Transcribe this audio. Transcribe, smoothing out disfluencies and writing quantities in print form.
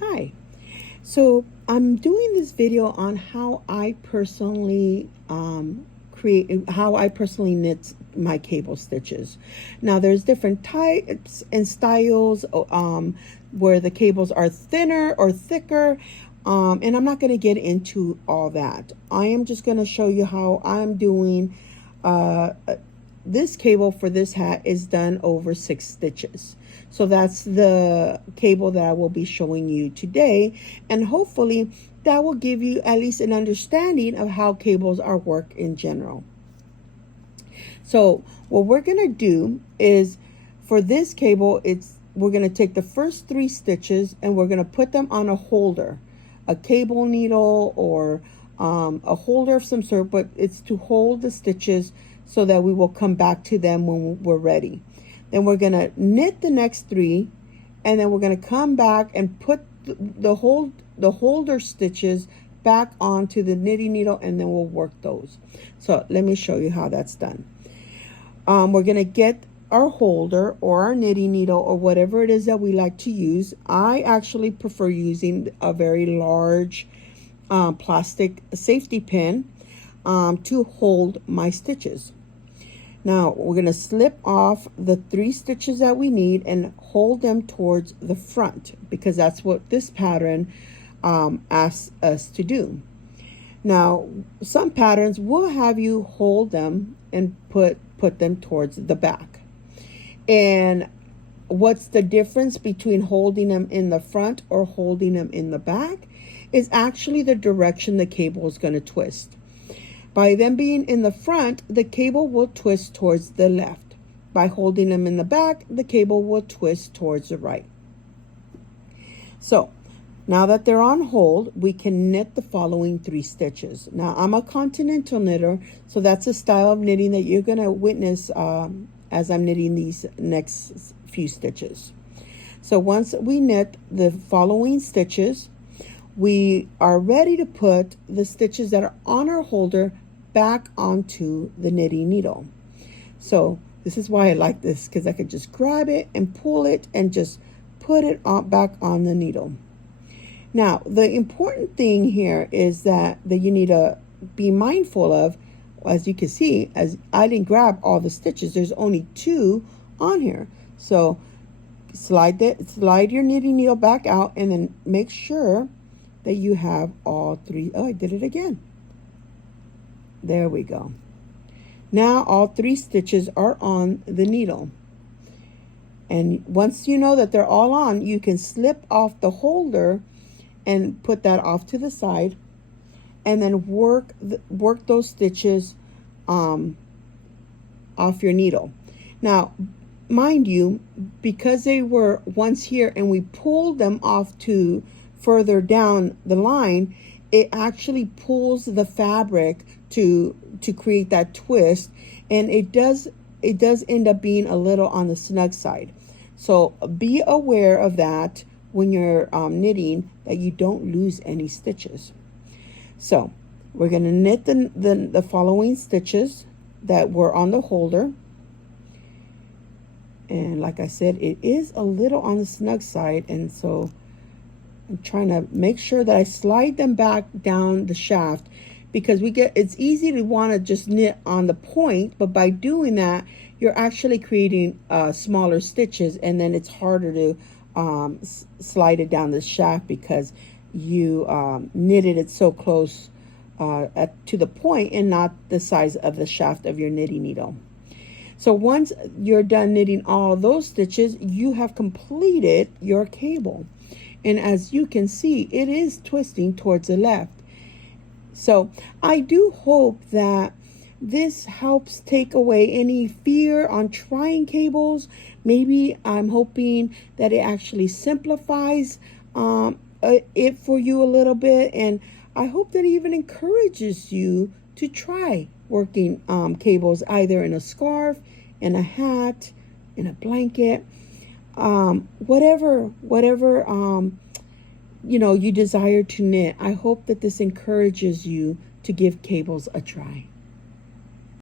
Hi. So I'm doing this video on how I personally knit my cable stitches. Now there's different types and styles where the cables are thinner or thicker, and I'm not going to get into all that. I am just going to show you how I'm doing. This cable for this hat is done over 6 stitches. So that's the cable that I will be showing you today, and hopefully that will give you at least an understanding of how cables are work in general. So what we're going to do is, for this cable, we're going to take the first 3 stitches and we're going to put them on a holder, a cable needle or a holder of some sort, but it's to hold the stitches so that we will come back to them when we're ready. Then we're going to knit the next 3, and then we're going to come back and put the holder stitches back onto the knitting needle, and then we'll work those. So let me show you how that's done. We're going to get our holder or our knitting needle or whatever it is that we like to use. I actually prefer using a very large plastic safety pin to hold my stitches. Now we're going to slip off the 3 stitches that we need and hold them towards the front, because that's what this pattern asks us to do. Now some patterns will have you hold them and put them towards the back. And what's the difference between holding them in the front or holding them in the back is actually the direction the cable is going to twist. By them being in the front, the cable will twist towards the left. By holding them in the back, the cable will twist towards the right. So now that they're on hold, we can knit the following 3 stitches. Now I'm a continental knitter, so that's a style of knitting that you're going to witness as I'm knitting these next few stitches. So once we knit the following stitches, we are ready to put the stitches that are on our holder back onto the knitting needle. So this is why I like this, because I could just grab it and pull it and just put it back on the needle. Now the important thing here is that you need to be mindful of, as you can see, as I didn't grab all the stitches, there's only 2 on here. So slide your knitting needle back out, and then make sure that you have all 3. Oh, I did it again. There we go. Now all 3 stitches are on the needle. And once you know that they're all on, you can slip off the holder and put that off to the side, and then work those stitches off your needle. Now, mind you, because they were once here and we pulled them off to further down the line, it actually pulls the fabric to create that twist, and it does end up being a little on the snug side. So be aware of that when you're knitting, that you don't lose any stitches. So we're going to knit the following stitches that were on the holder. And like I said, it is a little on the snug side, and so I'm trying to make sure that I slide them back down the shaft, because it's easy to want to just knit on the point, but by doing that, you're actually creating smaller stitches, and then it's harder to slide it down the shaft because you knitted it so close to the point and not the size of the shaft of your knitting needle. So once you're done knitting all those stitches, you have completed your cable. And as you can see, it is twisting towards the left. So I do hope that this helps take away any fear on trying cables. Maybe I'm hoping that it actually simplifies it for you a little bit. And I hope that it even encourages you to try working cables, either in a scarf, in a hat, in a blanket, whatever you desire to knit. I hope that this encourages you to give cables a try.